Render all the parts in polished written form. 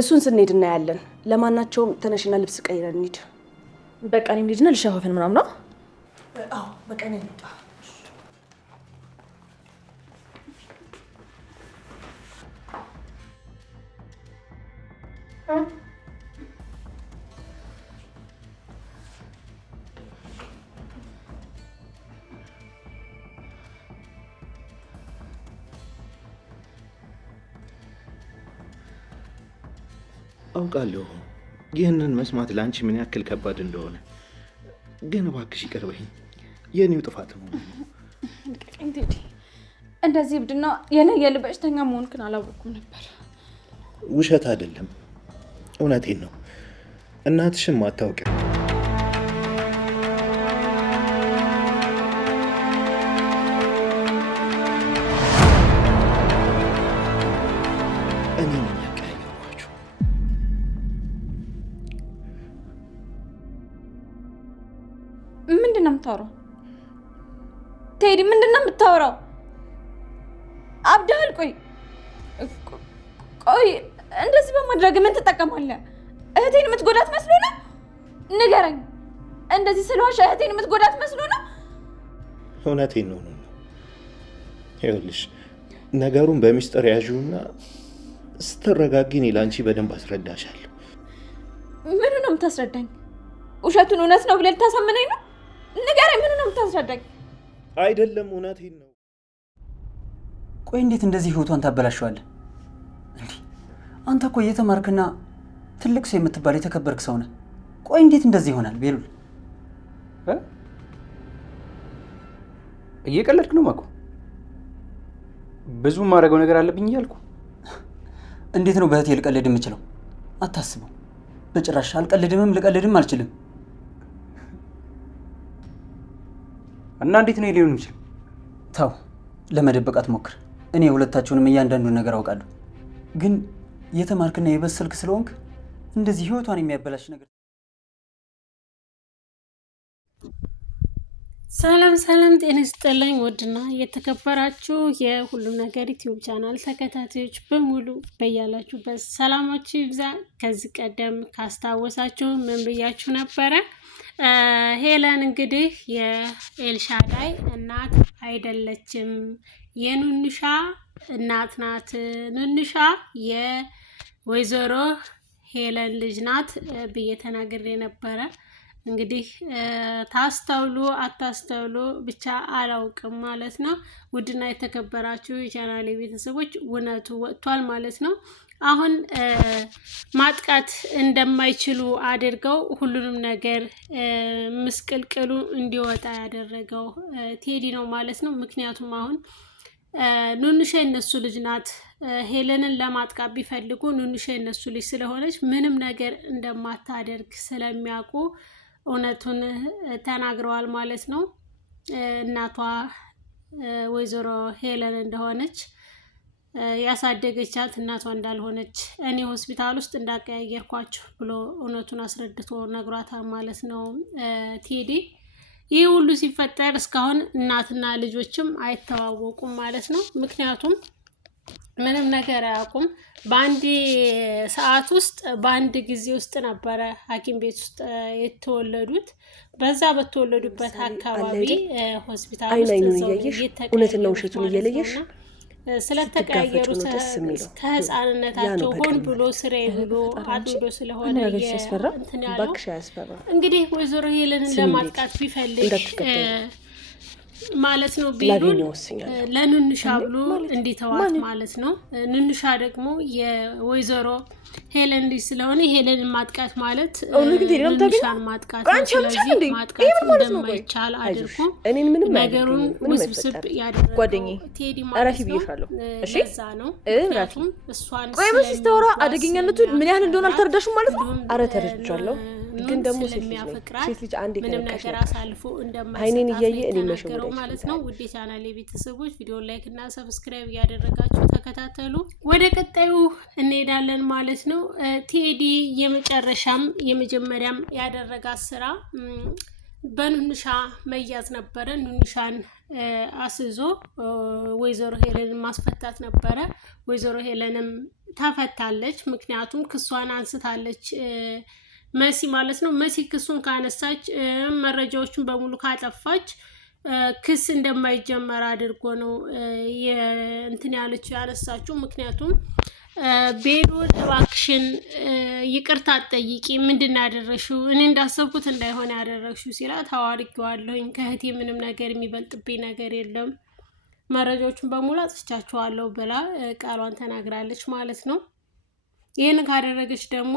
እሱን ስንሄድ እናያለን። ለማናቸውም ተነሽና ልብስ ቀይረን እንሂድ። በቃ እኔም ልጅና ልሻፋፈን ምናምን ነው። አዎ በቃ እኔ ልውጣ። አውቃለሁ ይህንን መስማት ለአንቺ ምን ያክል ከባድ እንደሆነ፣ ግን እባክሽ ይቅር በይኝ። የኔው ጥፋት ነው። እንደዚህ እብድና የለየል በሽተኛ መሆንክን አላወኩም ነበር። ውሸት አይደለም፣ እውነቴን ነው። እናትሽም አታውቅም። ምንድነው የምታወራው? ቴዲ ምንድነው የምታወራው? አብዳል። ቆይ እንደዚህ በማድረግ ምን ትጠቀማለህ? እህቴን የምትጎዳት መስሎ ነው? ንገረኝ። እንደዚህ ስለዋሽ እህቴን የምትጎዳት መስሎ ነው? እውነቴን ነው። ይኸውልሽ ነገሩን በሚስጥር ያዥውና ስትረጋጊ እኔ ለአንቺ በደንብ አስረዳሻለሁ። ምኑ ነው የምታስረዳኝ? ውሸቱን እውነት ነው ብለህ ልታሳምነኝ ነው? ንገረኝ፣ ምኑ ነው የምታስረዳኝ? አይደለም እውነቴን ነው። ቆይ እንዴት እንደዚህ ህይወቷን ታበላሸዋለህ? እንዴ አንተ እኮ እየተማርክና ትልቅ ሰው የምትባል የተከበርክ ሰው ነህ። ቆይ እንዴት እንደዚህ ይሆናል? ቤሉል እየቀለድክ ነው ማኮ? ብዙ ማድረገው ነገር አለብኝ እያልኩ። እንዴት ነው በእህቴ ልቀልድ የምችለው? አታስበው። በጭራሽ አልቀልድምም፣ ልቀልድም አልችልም። እና እንዴት ነው ሊሆን የሚችል? ተው፣ ለመደበቅ አትሞክር። እኔ ሁለታችሁንም እያንዳንዱን ነገር አውቃለሁ። ግን የተማርክና የበሰልክ ስለሆንክ እንደዚህ ህይወቷን የሚያበላሽ ነገር። ሰላም ጤና ይስጥልኝ። ውድና የተከበራችሁ የሁሉም ነገር ዩቲዩብ ቻናል ተከታታዮች በሙሉ በያላችሁበት ሰላማችሁ ይብዛ። ከዚህ ቀደም ካስታወሳችሁ ምን ብያችሁ ነበረ? ሄለን እንግዲህ የኤልሻዳይ እናት አይደለችም፣ የኑንሻ እናት ናት። ኑንሻ የወይዘሮ ሄለን ልጅ ናት ብዬ ተናግሬ ነበረ። እንግዲህ ታስተውሉ አታስተውሉ ብቻ አላውቅም ማለት ነው። ውድና የተከበራችሁ የቻናሌ ቤተሰቦች እውነቱ ወጥቷል ማለት ነው። አሁን ማጥቃት እንደማይችሉ አድርገው ሁሉንም ነገር ምስቅልቅሉ እንዲወጣ ያደረገው ቴዲ ነው ማለት ነው። ምክንያቱም አሁን ኑንሻ የነሱ ልጅ ናት። ሄለንን ለማጥቃት ቢፈልጉ ኑንሻ የነሱ ልጅ ስለሆነች ምንም ነገር እንደማታደርግ ስለሚያውቁ እውነቱን ተናግረዋል ማለት ነው። እናቷ ወይዘሮ ሄለን እንደሆነች ያሳደገቻት እናቷ እንዳልሆነች እኔ ሆስፒታል ውስጥ እንዳቀያየርኳችሁ ብሎ እውነቱን አስረድቶ ነግሯታል ማለት ነው ቴዲ። ይህ ሁሉ ሲፈጠር እስካሁን እናትና ልጆችም አይተዋወቁም ማለት ነው። ምክንያቱም ምንም ነገር አያውቁም። በአንድ ሰዓት ውስጥ በአንድ ጊዜ ውስጥ ነበረ ሐኪም ቤት ውስጥ የተወለዱት። በዛ በተወለዱበት አካባቢ ሆስፒታል ውስጥ እውነትና ውሸቱን እየለየሽ ስለተቀያየሩ ከህፃንነታቸው ሆን ብሎ ስሬ ብሎ አድሎ ስለሆነ እንትን ያለው እንግዲህ ወይዘሮ ሄለንን ለማጥቃት ቢፈልግ ማለት ነው ቢሉን ለኑንሻ ብሎ እንዲተዋት ማለት ነው። ኑንሻ ደግሞ የወይዘሮ ሄለን ልጅ ስለሆነ ሄለንን ማጥቃት ማለት ኑንሻን ማጥቃት ነው። ስለዚህ ማጥቃት እንደማይቻል አድርጎ ነገሩን ውስብስብ ያደረገው ቴዲ ማለት ነው። ለዛ ነው ምክንያቱም እሷን ሲስተወራ አደገኛነቱ ምን ያህል እንደሆነ አልተረዳሽም ማለት ነው? አረ ተረድቻለሁ። ግን ደግሞ ሴት ልጅ አንድ ምንም ነገር አሳልፎ አይኔን እያየ እኔ እንደማይሰናገረው ማለት ነው። ውድ ቻናሌ ቤተሰቦች ቪዲዮ ላይክ እና ሰብስክራይብ እያደረጋችሁ ተከታተሉ። ወደ ቀጣዩ እንሄዳለን ማለት ነው። ቴዲ የመጨረሻም የመጀመሪያም ያደረጋት ስራ በኑንሻ መያዝ ነበረ። ኑንሻን አስዞ ወይዘሮ ሄለንን ማስፈታት ነበረ። ወይዘሮ ሄለንም ተፈታለች። ምክንያቱም ክሷን አንስታለች መሲ ማለት ነው። መሲ ክሱን ካነሳች መረጃዎቹን በሙሉ ካጠፋች ክስ እንደማይጀመር አድርጎ ነው እንትን ያለችው ያነሳችው። ምክንያቱም ቤሉል እባክሽን ይቅርታ ጠይቂ፣ ምንድን ያደረግሽው? እኔ እንዳሰብኩት እንዳይሆን ያደረግሽው ሲላት አዋርጌዋለሁኝ፣ ከእህቴ ምንም ነገር የሚበልጥብኝ ነገር የለም፣ መረጃዎቹን በሙሉ አጥፍቻቸዋለሁ ብላ ቃሏን ተናግራለች ማለት ነው። ይህን ካደረገች ደግሞ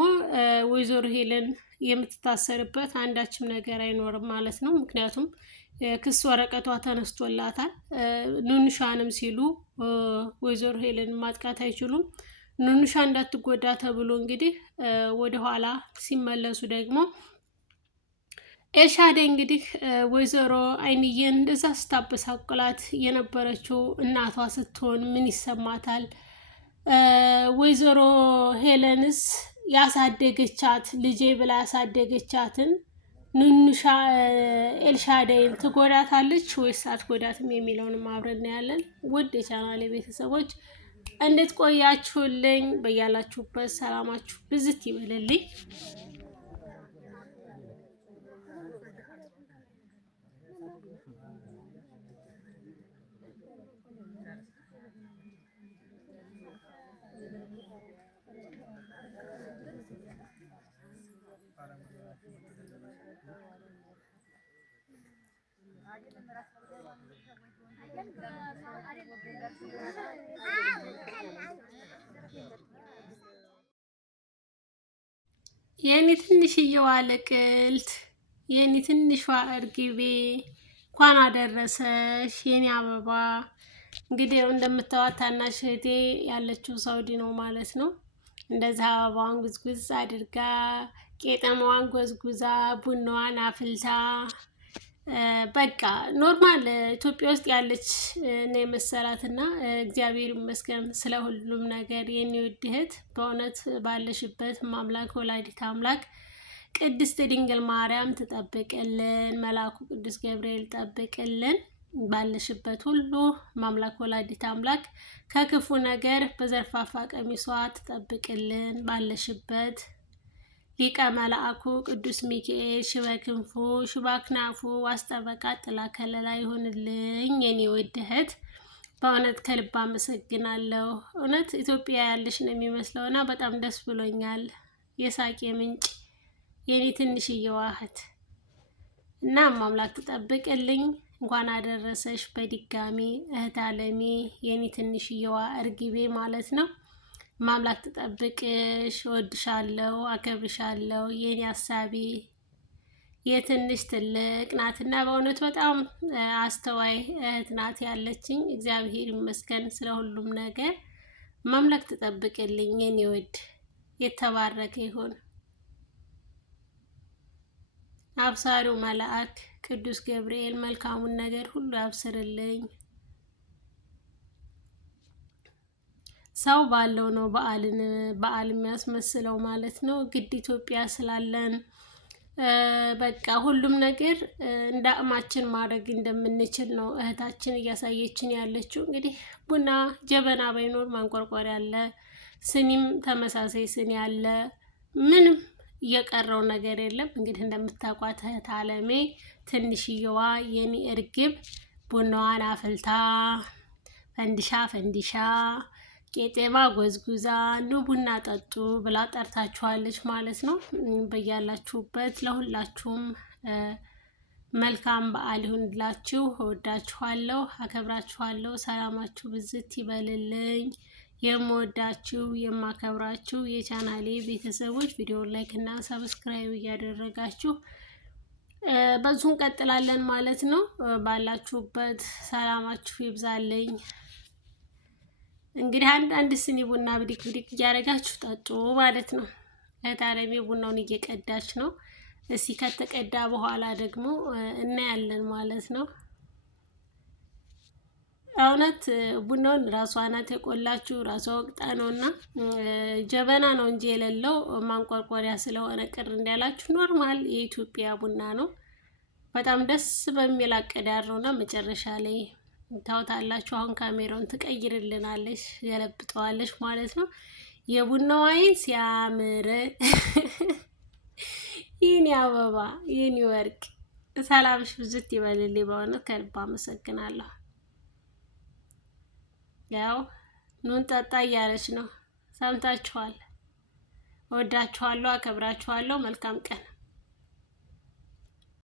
ወይዘሮ ሄለን የምትታሰርበት አንዳችም ነገር አይኖርም ማለት ነው። ምክንያቱም ክስ ወረቀቷ ተነስቶላታል። ኑንሻንም ሲሉ ወይዘሮ ሄለን ማጥቃት አይችሉም። ኑንሻ እንዳትጎዳ ተብሎ እንግዲህ ወደኋላ ሲመለሱ ደግሞ ኤልሻዳይ እንግዲህ ወይዘሮ አይንዬን እንደዛ ስታበሳቅላት የነበረችው እናቷ ስትሆን ምን ይሰማታል? ወይዘሮ ሄለንስ ያሳደገቻት ልጄ ብላ ያሳደገቻትን ኑንሻ ኤልሻዳይን ትጎዳታለች ወይስ አትጎዳትም የሚለውንም አብረን እናያለን። ውድ የቻናሌ ቤተሰቦች እንዴት ቆያችሁልኝ? በያላችሁበት ሰላማችሁ ብዝት ይበልልኝ። የኔ ትንሽዬዋ ልቅልት፣ የኔ ትንሿ እርግቤ እንኳን አደረሰሽ የኔ አበባ። እንግዲህ እንደምታዋት ታናሽ እህቴ ያለችው ሳውዲ ነው ማለት ነው። እንደዚህ አበባዋን ጉዝጉዝ አድርጋ ቄጠማዋን ጎዝጉዛ ቡናዋን አፍልታ በቃ ኖርማል ኢትዮጵያ ውስጥ ያለች ነው የመሰላትና እግዚአብሔር ይመስገን ስለ ሁሉም ነገር የኔ ውድ እህት። በእውነት ባለሽበት ማምላክ ወላዲተ አምላክ ቅድስት ድንግል ማርያም ትጠብቅልን፣ መልአኩ ቅዱስ ገብርኤል ጠብቅልን። ባለሽበት ሁሉ ማምላክ ወላዲተ አምላክ ከክፉ ነገር በዘርፋፋ ቀሚሷ ትጠብቅልን። ባለሽበት ሊቀ መላእኩ ቅዱስ ሚካኤል ሽበክንፉ ሽባክናፉ ዋስጠበቃ ጥላ ከለላ ይሁንልኝ የኔ ውድ እህት። በእውነት ከልብ አመሰግናለሁ። እውነት ኢትዮጵያ ያለሽ ነው የሚመስለውና በጣም ደስ ብሎኛል። የሳቄ ምንጭ የኔ ትንሽዬዋ እህት እና ማምላክ ትጠብቅልኝ። እንኳን አደረሰሽ በድጋሚ እህት አለሜ የኔ ትንሽዬዋ እርግቤ ማለት ነው። ማምላክ ትጠብቅሽ። እወድሻለሁ፣ አከብርሻለሁ። የኔ ሀሳቤ የትንሽ ትልቅ ናትና በእውነት በጣም አስተዋይ እህት ናት ያለችኝ። እግዚአብሔር ይመስገን ስለ ሁሉም ነገር። ማምላክ ትጠብቅልኝ የኔ ውድ፣ የተባረከ ይሁን። አብሳሪው መልአክ ቅዱስ ገብርኤል መልካሙን ነገር ሁሉ ያብስርልኝ። ሰው ባለው ነው በዓል የሚያስመስለው ማለት ነው። ግድ ኢትዮጵያ ስላለን በቃ ሁሉም ነገር እንደ አቅማችን ማድረግ እንደምንችል ነው እህታችን እያሳየችን ያለችው። እንግዲህ ቡና ጀበና ባይኖር ማንቆርቆሪያ አለ፣ ስኒም ተመሳሳይ ስኒ አለ፣ ምንም እየቀረው ነገር የለም። እንግዲህ እንደምታውቋት እህት አለሜ ትንሽየዋ የኔ እርግብ ቡናዋን አፍልታ ፈንዲሻ ቄጤማ ጎዝጉዛ ኑ ቡና ጠጡ ብላ ጠርታችኋለች ማለት ነው። በያላችሁበት ለሁላችሁም መልካም በዓል ይሁንላችሁ። እወዳችኋለሁ፣ አከብራችኋለሁ። ሰላማችሁ ብዝት ይበልልኝ። የምወዳችሁ የማከብራችሁ የቻናሌ ቤተሰቦች ቪዲዮውን ላይክ እና ሰብስክራይብ እያደረጋችሁ በዙ እንቀጥላለን ማለት ነው። ባላችሁበት ሰላማችሁ ይብዛልኝ። እንግዲህ አንድ ስኒ ቡና ብድግ እያደረጋችሁ ጠጡ ማለት ነው። እህት አለሜ ቡናውን እየቀዳች ነው። እስኪ ከተቀዳ በኋላ ደግሞ እናያለን ማለት ነው። እውነት ቡናውን ራሷ ናት የቆላችሁ፣ ራሷ ወቅጣ ነውና ጀበና ነው እንጂ የሌለው ማንቆርቆሪያ ስለሆነ ቅር እንዳላችሁ ኖርማል የኢትዮጵያ ቡና ነው። በጣም ደስ በሚል አቀዳር ነውና መጨረሻ ላይ ታውታላችሁ። አሁን ካሜራውን ትቀይርልናለች፣ ገለብጠዋለች ማለት ነው። የቡናው አይን ሲያምር ይህን አበባ ይህን ወርቅ ሰላምሽ ብዝት ይበልልኝ። በእውነት ከልብ አመሰግናለሁ። ያው ኑን ጠጣ እያለች ነው። ሰምታችኋል። ወዳችኋለሁ፣ አከብራችኋለሁ። መልካም ቀን